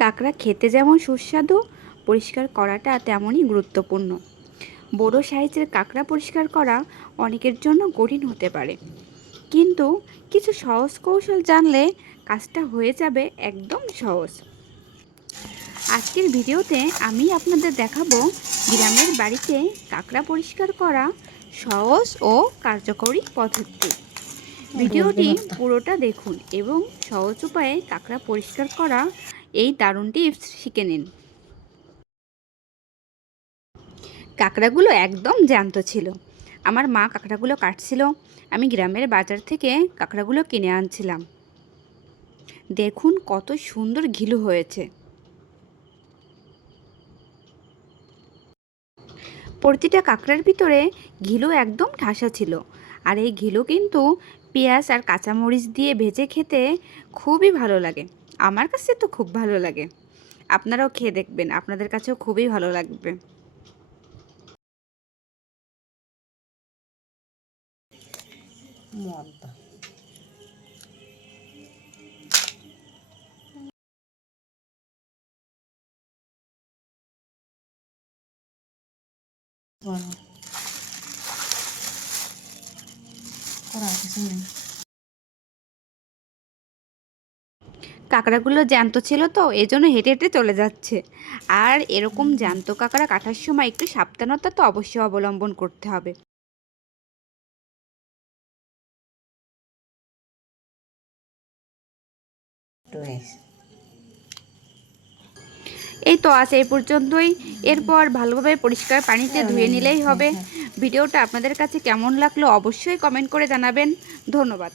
কাঁকড়া খেতে যেমন সুস্বাদু, পরিষ্কার করাটা তেমনই গুরুত্বপূর্ণ। বড় সাইজের কাঁকড়া পরিষ্কার করা অনেকের জন্য কঠিন হতে পারে, কিন্তু কিছু সহজ কৌশল জানলে কাজটা হয়ে যাবে একদম সহজ। আজকের ভিডিওতে আমি আপনাদের দেখাবো গ্রামের বাড়িতে কাঁকড়া পরিষ্কার করা সহজ ও কার্যকরী পদ্ধতি। ভিডিওটি পুরোটা দেখুন এবং সহজ উপায়ে কাঁকড়া পরিষ্কার করা এই দারুণ টিপস শিখে নিন। কাঁকড়াগুলো একদম জ্যান্ত ছিল। আমার মা কাঁকড়াগুলো কাটছিল। আমি গ্রামের বাজার থেকে কাঁকড়াগুলো কিনে আনছিলাম। দেখুন কত সুন্দর ঘিলু হয়েছে। প্রতিটা কাঁকড়ার ভিতরে ঘিলু একদম ঠাসা ছিল। আর এই ঘিলু কিন্তু পেঁয়াজ আর কাঁচামরিচ দিয়ে ভেজে খেতে খুবই ভালো লাগে। আমার কাছে তো খুব ভালো লাগে। আপনারাও খেয়ে দেখবেন, আপনাদের কাছেও খুবই ভালো লাগবে। কাঁকড়াগুলো জ্যান্ত ছিল তো এই জন্য হেঁটে হেঁটে চলে যাচ্ছে। আর এরকম জ্যান্ত কাঁকড়া কাটার সময় একটু সাবধানতা তো অবশ্যই অবলম্বন করতে হবে। এই তো আজ এই পর্যন্তই। এরপর ভালোভাবে পরিষ্কার পানিতে ধুয়ে নিলেই হবে। ভিডিওটা আপনাদের কাছে কেমন লাগলো অবশ্যই কমেন্ট করে জানাবেন। ধন্যবাদ।